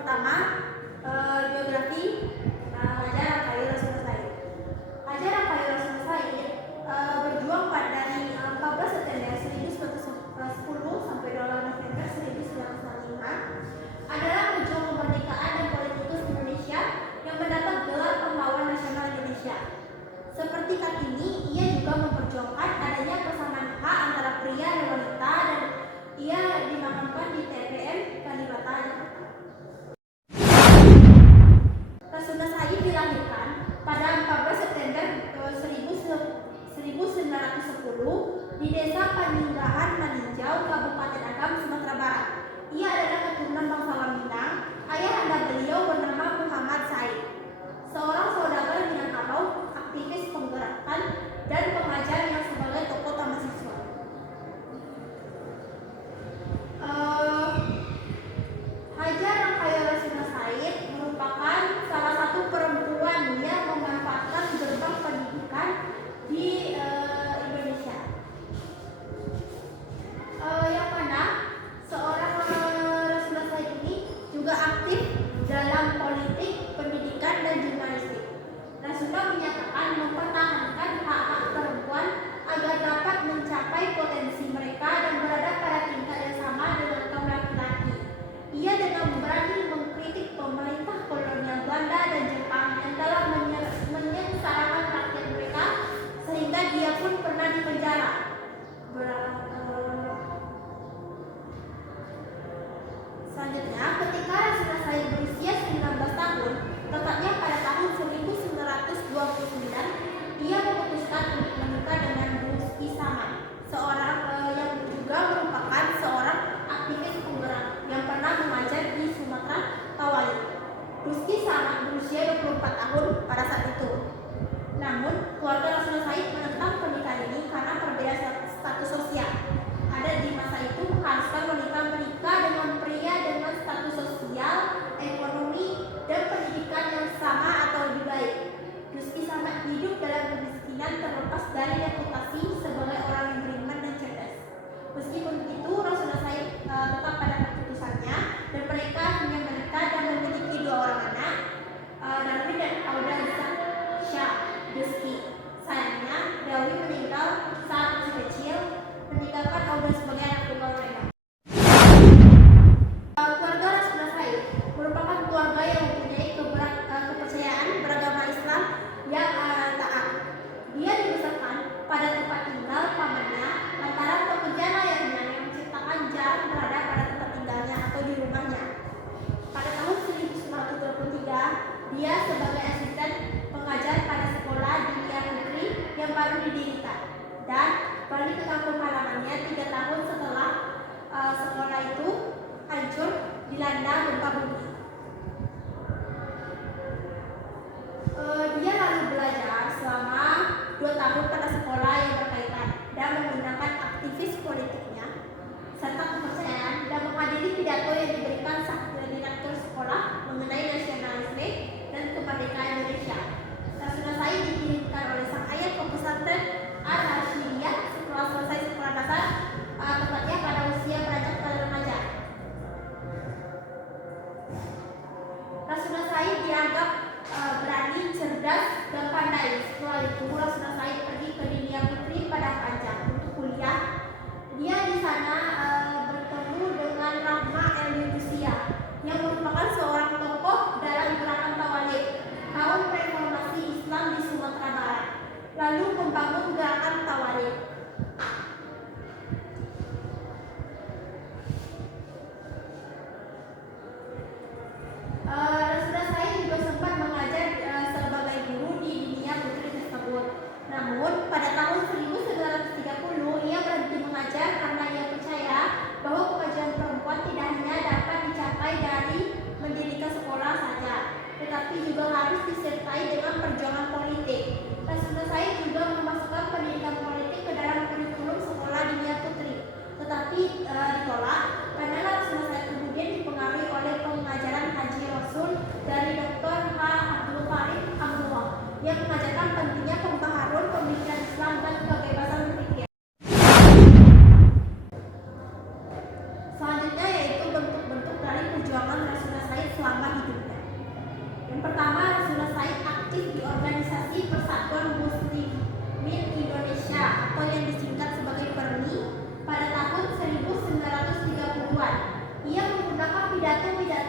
pertama, biografi Hajar Rafael Rasul Said. Hajar Rafael Rasul Said berjuang dari 14 September 1910 sampai 2 November 1945, adalah pejuang kemerdekaan dan politikus Indonesia yang mendapat gelar pahlawan nasional Indonesia. Seperti Kartini, ia juga memperjuangkan adanya persamaan hak antara pria dan wanita, dan ia dimakamkan di TPM Kalibata, Jakarta. Rasuna Said dilahirkan pada 14 September 1910 di Desa Paninggahan Maninjau, Kabupaten Agam, Sumatera Barat. Ia adalah keturunan bangsawan Minang. Ayahanda beliau bernama Muhammad Said, seorang saudagar Minangkabau, aktivis penggerakan dan pengajar yang sebagai tokoh taman siswa. Hajar Rafael Rasuna Said merupakan salah satu perempuan yang memanfaatkan gerbang pendidikan di Indonesia. Yang mana seorang Rasuna Said ini juga aktif dalam politik, pendidikan, dan jurnalistik. Rasuna menyatakan mempertahankan hak-hak perempuan agar dapat mencapai potensi mereka dan berada pada tingkat yang sama dengan kaum laki-laki. Ia dengan berani mengkritik pemerintah kolonial Belanda dan Jepang yang telah menyengsarakan rakyat mereka, sehingga dia pun pernah dipenjara. Selanjutnya, ketika Rasuna Said berusia 19 tahun, tepatnya pada tahun 1929, ia memutuskan untuk menikah dengan Rusky Saman, seorang yang juga merupakan seorang aktivis penggerak yang pernah mengajar di Sumatera Tawali. Rusky Saman berusia 24 tahun pada saat itu. Namun, keluarga Rasuna Said menentang pernikahan ini karena perbedaan status sosial. Ada di masa itu mengharuskan wanita menikah dengan pria dengan status sosial, ekonomi, dan pendidikan yang sama atau lebih baik. Rusky Saman hidup dalam kemiskinan terlepas dari reputasi sebagai orang yang beriman dan cerdas. Meskipun begitu, Rasuna Said tetap pada keputusannya, dan mereka hanya menikah dan memiliki 2 orang anak, Darwin dan Auda Syah Rusky. Sayangnya, Darwin meninggal saat masih kecil, meninggalkan Auda sebagai anak tunggal mereka. Keluarga Rasuna Said merupakan keluarga yang mempunyai kepercayaan beragama Islam yang taat. Dia dibesarkan pada tempat tinggal pamannya lantaran pekerjaan ayahnya yang menciptakan jalan berada pada tempat tinggalnya atau di rumahnya. Pada tahun 1923, dia sebagai asisten pengajar pada sekolah Dinia Putri yang baru didirikan, dan balik ke kampung halamannya 3 tahun setelah sekolah itu hancur dilanda gempa bumi. Dia lalu belajar selama 2 tahun pada sekolah yang berkaitan dan menggunakan aktivis politiknya serta kepercayaan dan menghadiri pidato yang diberikan sang direktur sekolah mengenai nasionalisme dan kemerdekaan Indonesia. Rasuna Said dikirimkan oleh sang ayah ke pesantren Al-Hashimiyah setelah selesai sekolah dasar, tepatnya pada usia beranjak pada remaja. Rasuna Said dianggap berani, cerdas, dan pandai. Setelah itu, Rasuna Said pergi ke Dinia Putri Padang Panjang untuk kuliah. Dia di sana bertemu dengan Rahma El-Yunusia yang merupakan seorang tokoh dalam gerakan Tawalib, kaum reformasi Islam di Sumatera Barat, lalu membangun gerakan Tawalib. Rasuna Said juga sempat mengajar sebagai guru di Dinia Putri tersebut. Namun, pada tahun 1930 ia berhenti mengajar karena ia percaya bahwa kemajuan perempuan tidak hanya dapat dicapai dari mendirikan sekolah saja, tetapi juga harus disertai dengan perjuangan politik. Rasuna Said juga memasukkan pendidikan politik ke dalam kurikulum sekolah Dinia Putri, tetapi ditolak karena Rasuna Said kemudian dipengaruhi oleh pengajaran Haji Rasul dari Dr. H. Abdul Farid Abdullah yang mengajarkan pentingnya pembaharuan pemikiran Islam dan kebebasan berpikir. Selanjutnya yaitu bentuk-bentuk dari perjuangan Rasuna Said selama hidupnya. Yang pertama, Rasuna Said aktif di organisasi Persatuan Muslimin Indonesia atau yang disingkat sebagai PERMI pada tahun 1930-an. Ia menggunakan pidato-pidato